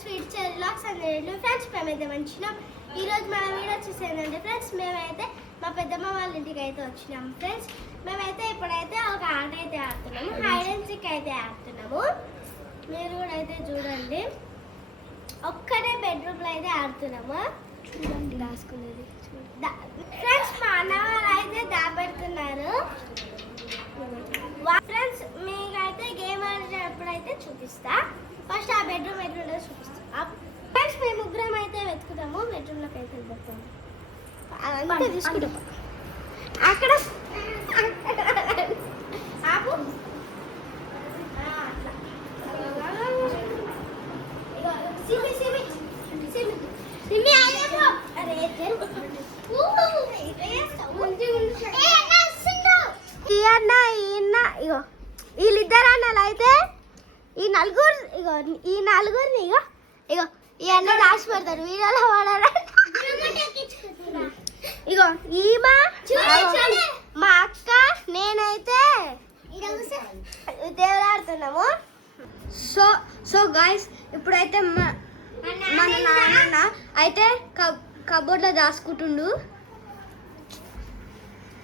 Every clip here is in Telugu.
Sweet cherry lakhs and friends మేమైతే వచ్చినాం. ఈరోజు మన వీడియో వచ్చేసేదండి ఫ్రెండ్స్. మేమైతే మా పెద్దమ్మ వాళ్ళ ఇంటికి అయితే వచ్చినాం ఫ్రెండ్స్. మేమైతే ఇప్పుడైతే ఒక ఆట అయితే ఆడుతున్నాము, హైడ్ అండ్ సీక్ అయితే ఆడుతున్నాము. మీరు కూడా అయితే చూడండి, ఒక్కటే బెడ్రూమ్లో అయితే ఆడుతున్నాము. చూడండి రాసుకునేది ఫ్రెండ్స్. మా అన్న వాళ్ళు అయితే దాపెడుతున్నారు ఫ్రెండ్స్. మీకైతే గేమ్ ఆడేటప్పుడైతే చూపిస్తా. ఫస్ట్ ఆ బెడ్రూమ్ ఎట్లుండదో చూపిస్తా ఫ్రెండ్స్. మేము ముగ్గురం అయితే వెతుకుతాము, బెడ్రూమ్లోకి అయితే వెళ్తాము. అదంతా తీసుకుంటాం అక్కడ ఆపు. వీళ్ళిద్దరు అన్నలు అయితే ఈ నలుగురిని ఇగో ఇగో ఈ అన్న రాసి పెడతారు వీడియోలో వాడారా. ఇగో ఈమె మా అక్క నేనైతే దేవులాడుతున్నాము. సో గాయస్ ఇప్పుడైతే మన నాన్న అయితే కబోర్డ్లో దాచుకుంటుండు.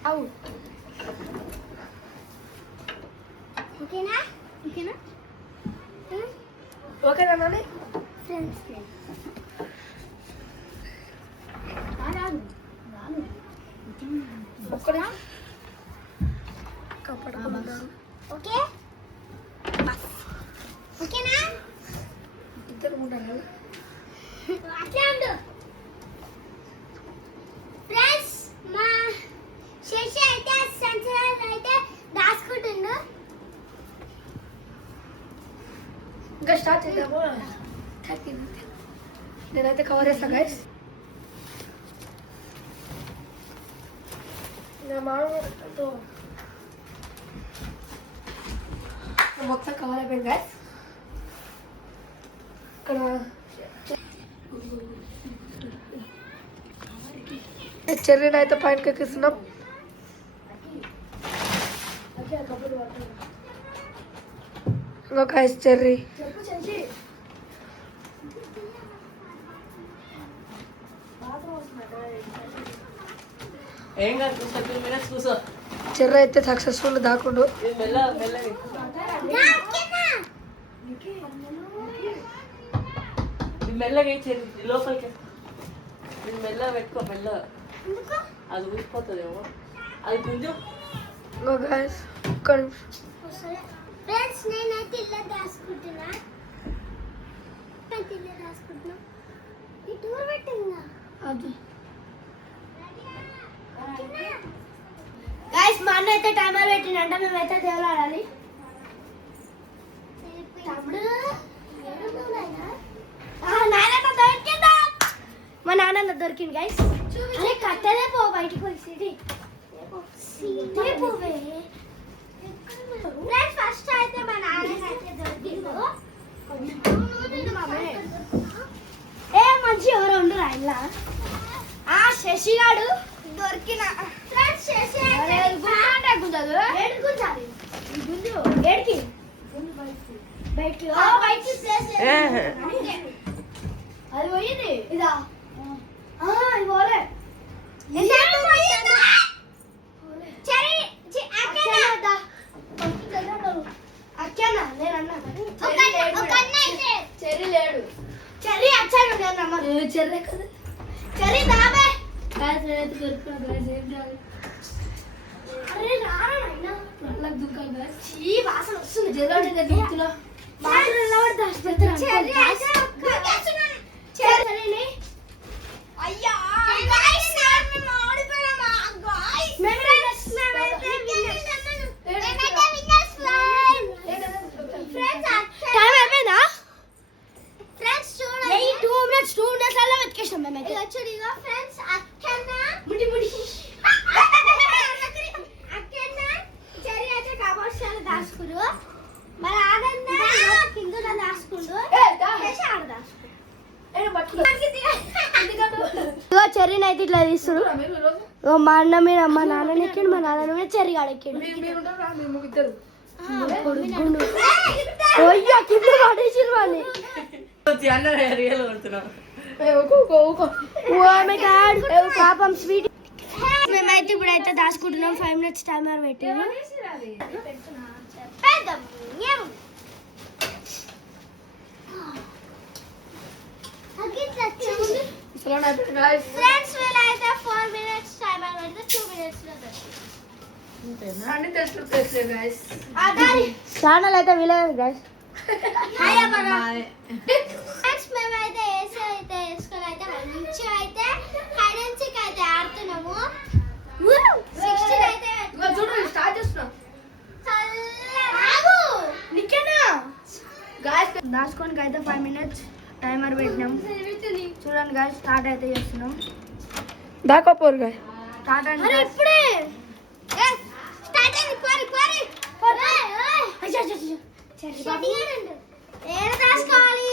అవు ఓకేనా ఓకేనా ఓకేనా ఫ్రెండ్స్. ఓకే ఓకేనా ఇద్దరు ఉంటారు అట్లా ఉండు ఫ్రెండ్స్. మా శశి అయితే సంచలనం అయితే దాచుకుంటుండు. ఇంకా స్టార్ట్ చేద్దాము. నేనైతే కవర్ చేస్తాను గైస్. మొత్తం కవర్ అయిపోయింది గైస్. ఇక్కడ చెర్రీని అయితే పైనకి ఎక్కిస్తున్నాం. ఇంకొక ఐస్ చెర్రీ. చెర్రీ అయితే సక్సెస్ఫుల్ దాకుండు. మెల్లగా లోపలికి మెల్లగా పెట్టుకో, మెల్లగా అది ఊసిపోతుందేమో. అది కొంచెం ఫ్రెండ్స్ నేనైతే ఇలా దాచుకుంటున్నా. ఈ టూర్ పెట్టిందా అది గైస్. మా అన్న అయితే టైమర్ పెట్టిందంట, మేమైతే దేవులు ఆడాలి. తమ్ముడు మా నాన్న దొరికింది గైస్. అరే కట్టలే పో బయటకు వచ్చి ఫస్ట్ అయితే మా నాన్న దొరికింది. ఏ మంచి ఎవరు ఉండరా ఇలా. శశి గాడు దొరికిన శశి బయటికి అది పోయింది. ఇదా ఇది పోలే. అక్కనా నేను అన్నా చెర్రీ లేడు. చెర్రీ వచ్చాను చెర్రీ కదా. చెర్రీ దాబే అరే రానా దుకాణం వాసన వస్తుంది. జరుగుతుంది చెర్రీని అయితే ఇట్లా తీస్తుడు. మా అన్న మీద మా నాన్న ఎక్కిండు, మా నాన్న మీద చెర్రీ గాడు ఎక్కిండు. కింద పడేసిరు వాడిని. అన్న రియల్ కొడుతున్నావు. పాపం స్వీట్. మేమైతే ఇప్పుడైతే దాచుకుంటున్నాం. 5 minutes టైమర్ పెట్టాము. ఫ్రెండ్స్ వీళ్ళైతే 4 minutes టైమర్ పెడితే 2 minutes లో ఛానల్ అయితే వీలేదు గైస్. ఫ్రెండ్స్ మేమైతే ఏసీ అయితే వేసుకొని అయితే మంచిగా అయితే హైడ్ అండ్ సీక్ అయితే ఆడుతున్నాము. 16 అయితే చూడండి స్టార్ట్ చేస్తున్నాం. దాచుకోనికి అయితే 5 minutes టైమర్ పెట్టినాం. చూడండి గాయస్ స్టార్ట్ అయితే చేస్తున్నాం. దాకపోరు గాయ స్టార్ట్ అంటే ఇప్పుడే స్టార్ట్ అయింది. పోరి పోరి ఏడ దాచుకోవాలి.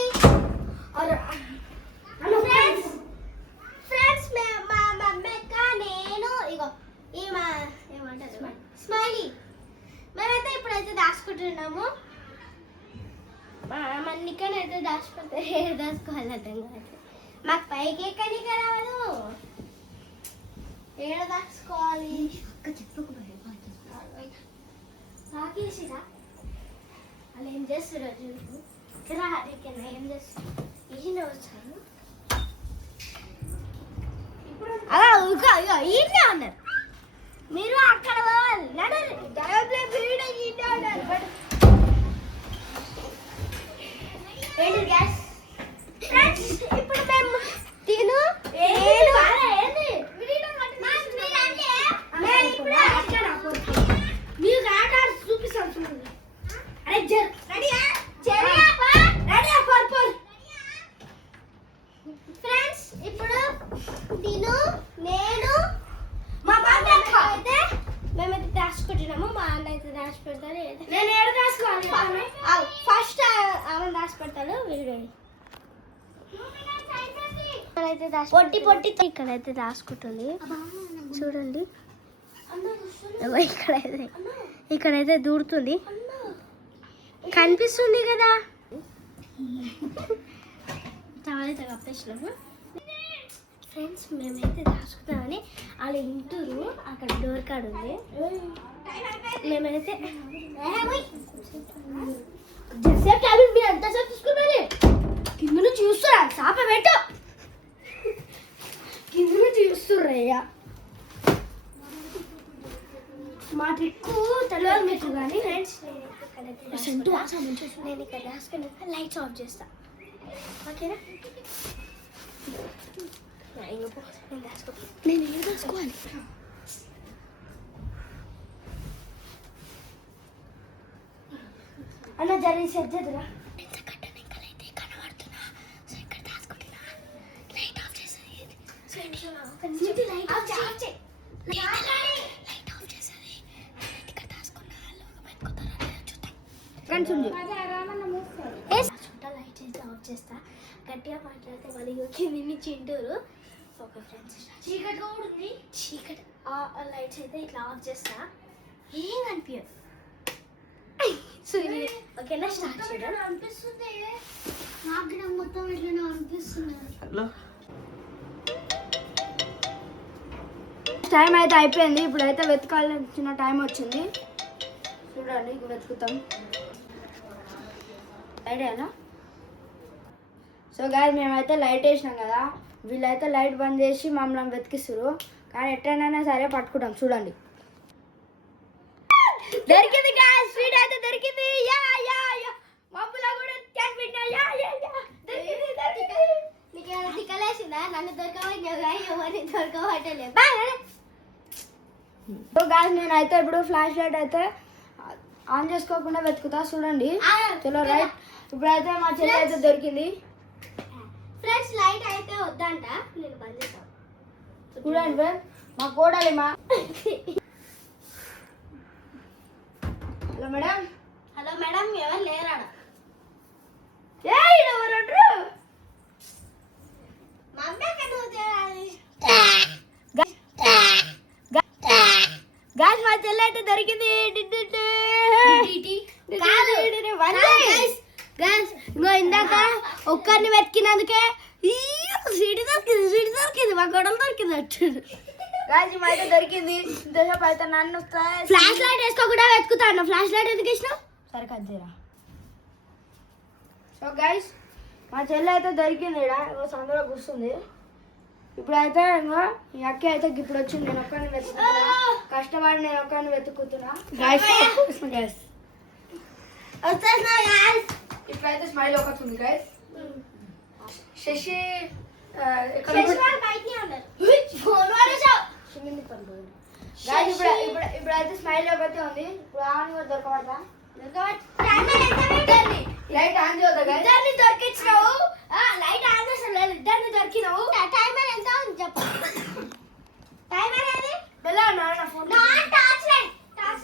ఫ్రెండ్స్ మా మమ్మక్క నేను ఇగో ఈమె ఏమంటారు స్మైలీ మేమైతే ఇప్పుడైతే దాచుకుంటున్నాము. మన్నికనైతే దాచిపోతే ఏడ దాచుకోవాలంటే మాకు పైకి ఎక్కడికి రావాలి. ఏడ దాచుకోవాలి రాకేసిరా వాళ్ళు ఏం చేస్తారు ఏం చేస్తారు ఈయన వచ్చాను అలా ఇంకా ఈయనే ఉన్నారు. మీరు అక్కడ పోవాలి. ఇప్పుడు మేము తిను మీరు ఆట చూపిస్తాను. అరే ఫ్రెండ్స్ ఇప్పుడు తిను నేను మా బాబు అయితే మేమైతే దాచుకుంటున్నాము. మా అన్న అయితే దాచి పెడతారు. నేను ఏడు దాచుకోవాలి. ఫస్ట్ ఆమె దాచి పెడతాడు. వీడు పొట్టి పొట్టి ఇక్కడైతే దాచుకుంటుంది. చూడండి ఇక్కడైతే దూరుతుంది. కనిపిస్తుంది కదా. కప్పేసినాము. ఫ్రెండ్స్ మేమైతే దాచుకుంటామని వాళ్ళు ఇంటూరు అక్కడ డోర్ కార్డు ఉంది. మేమైతే మీరు ఎంతసేపు చూసుకున్నారే కింద నుంచి చూస్తురా చాప పెట్ట కింద నుంచి చూస్తుర్రయ్యా. మా ట్రిక్కు తెలియదు మీకు కానీ ఫ్రెండ్స్ నేను ఇక్కడ రాసుకుని లైట్స్ ఆఫ్ చేస్తా. ఓకేనా నేను ఏం రాసుకోవాలి. అన్న జరిగి సెట్ చేద్దురా. కనబడుతున్నా సో ఇక్కడ దాచుకుంటున్నా. లైట్ ఆఫ్ చేసేది లైట్ ఆఫ్ చేసేది ఇక్కడ దాచుకున్నా. ఫ్రెండ్స్ లైట్ అయితే ఆఫ్ చేస్తా. గట్టిగా మాట్లాడితే వాళ్ళు కింది నుంచి ఇంటూరు. ఓకే ఫ్రెండ్స్ చీకటి కూడా ఉంది. చీకటి లైట్స్ అయితే ఇట్లా ఆఫ్ చేస్తా. ఏం కనిపించదు. ఓకేనా స్టార్ట్ చేయడం అనిపిస్తుంది. నాకు మొత్తం ఇట్లా అనిపిస్తుంది. టైం అయితే అయిపోయింది. ఇప్పుడైతే వెతకాల్సిన టైం వచ్చింది. చూడండి ఇప్పుడు వెతుకుతాం. ఐడియానా. సో గాయస్ మేమైతే లైట్ వేసినాం కదా. వీళ్ళైతే లైట్ బంద్ చేసి మమ్మల్ని వెతికిస్తారు. కానీ ఎట్టనైనా సరే పట్టుకుంటాం. చూడండి దొరికింది గాయస్. స్వీట్ అయితే దొరికింది. మబ్బులా కూడా నీకు ఏమైనా తిక్కలేసిందా? నన్ను ఎవరిని దొరకబట్టలేదు. సో గాయస్ నేనైతే ఇప్పుడు ఫ్లాష్ లైట్ అయితే ఆన్ చేసుకోకుండా వెతుకుతా. చూడండి చలో రైట్. ఇప్పుడైతే మా చెల్లి అయితే దొరికింది. ఫ్రెండ్స్ లైట్ అయితే వద్దంట. నేను బంద్ చేస్తాను. చూడండి ఫ్రెండ్స్ మా కోడలి మా. Hello madam. హలో మేడం ఎవరు లేరాడ? గాయస్ మా చెల్లి అయితే దొరికింది. ఇంకో ఇందాక ఒక్కరిని వెతికినందుకే సిడి దొరికింది మా గొడవలు దొరికింది అంటాడు. గాయస్ అయితే దొరికింది. ఇంతసేపు అయితే నన్ను ఫ్లాష్ లైట్ వేసుకోకుండా వెతుకుతాను. ఫ్లాష్ లైట్ ఎందుకు ఇచ్చినావు? సరే కజ్జీరా. సో గైస్ మా చెల్లి అయితే దొరికింది. ఇక్కడ సందులో కూర్చుంది. ఇప్పుడైతే ఇంకా ఈ అక్క అయితే ఇప్పుడు వచ్చింది. నేను ఒక్కడిని వెతుకుతున్నా, కష్టపడి నేను ఒక్కడిని వెతుకుతున్నా. గాయస్ వచ్చేసిన ఇప్పుడైతే స్మైల్ ఒకటి ఉంది గైస్. శశి ఎక్కడ ఇప్పుడైతే స్మైల్ ఒకటి ఉంది. ఇప్పుడు ఆన్ కూడా దొరకబడతా. లైట్ ఆన్ చేద్దా గైస్? ఇద్దరిని దొరికించినావు. లైట్ ఆన్ చేస్తాను. ఇద్దరిని దొరికినావు. టైమర్ ఎంత ఉంది చెప్పు. టైమర్ ఏది? నా ఫోన్ టార్చ్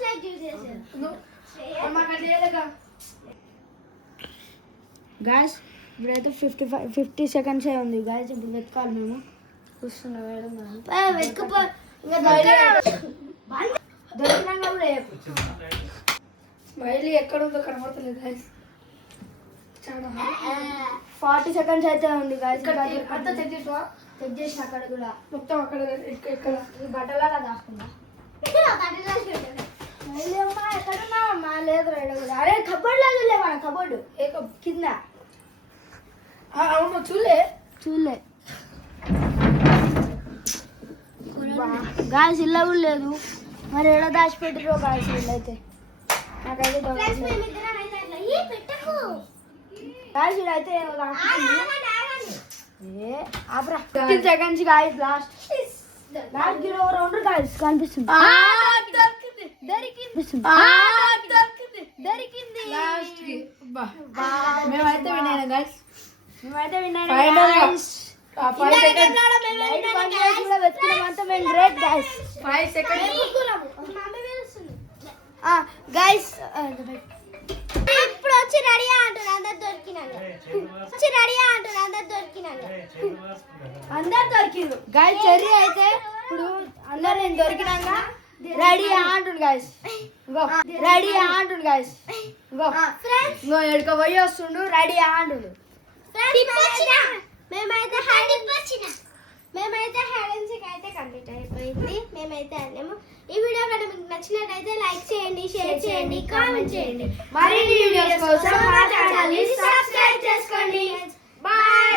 లైట్ యూజ్ చేశాను. గాయస్ ఇప్పుడైతే 50 సెకండ్స్ ఉంది గాయస్. ఇప్పుడు వెతకాలి మేము. చూస్తున్నాం మేడం. వెతుకుపో. దొరికినాక కూడా స్మైల్ ఎక్కడ ఉందో కనబడతలేదు గాయస్. చాలా 40 సెకండ్స్ అయితే ఉంది గాయస్. అంతా చెక్ చేసిన అక్కడ కూడా మొత్తం అక్కడ ఎక్కడ ఈ బట్టల దాచుకుందా. ఎక్కడున్నావమ్మా? లేదు రైడ్ కూడా. అరే కబోర్డ్ లేదు మన కబోర్డు కింద. అవును చూలే గాయస్ ఇల్లు కూడా లేదు. మరి ఎలా దాచిపెట్టారో గాయస్ వీళ్ళైతే. నాకైతే గాయస్ ఇదైతే 15 సెకండ్స్ గాయస్. లాస్ట్ 0 గాయస్ కనిపిస్తుంది. దొరికింది మేమైతే విన్నాను గాయస్. గాయస్ ఇప్పుడు వచ్చి రెడీ అంటారు. అందరు దొరికినాక అందరు దొరికింది గాయస్. చెర్రీ అయితే ఇప్పుడు అందరు నేను దొరికినాక రెడీ అంటుండు గాయస్. రెడీ అంటుండు గాయస్. ఇంకో ఎడుక పోయి వస్తుండు. రెడీ అంటుండు. మేమైతే హైడెన్సీకి అయితే కంప్లీట్ అయిపోయింది. మేమైతే అన్నాము. ఈ వీడియో కనుక మీకు నచ్చినట్టయితే లైక్ చేయండి, షేర్ చేయండి, కామెంట్ చేయండి. మరిన్ని వీడియోస్ కోసం మా ఛానల్ని సబ్స్క్రైబ్ చేసుకోండి. బాయ్.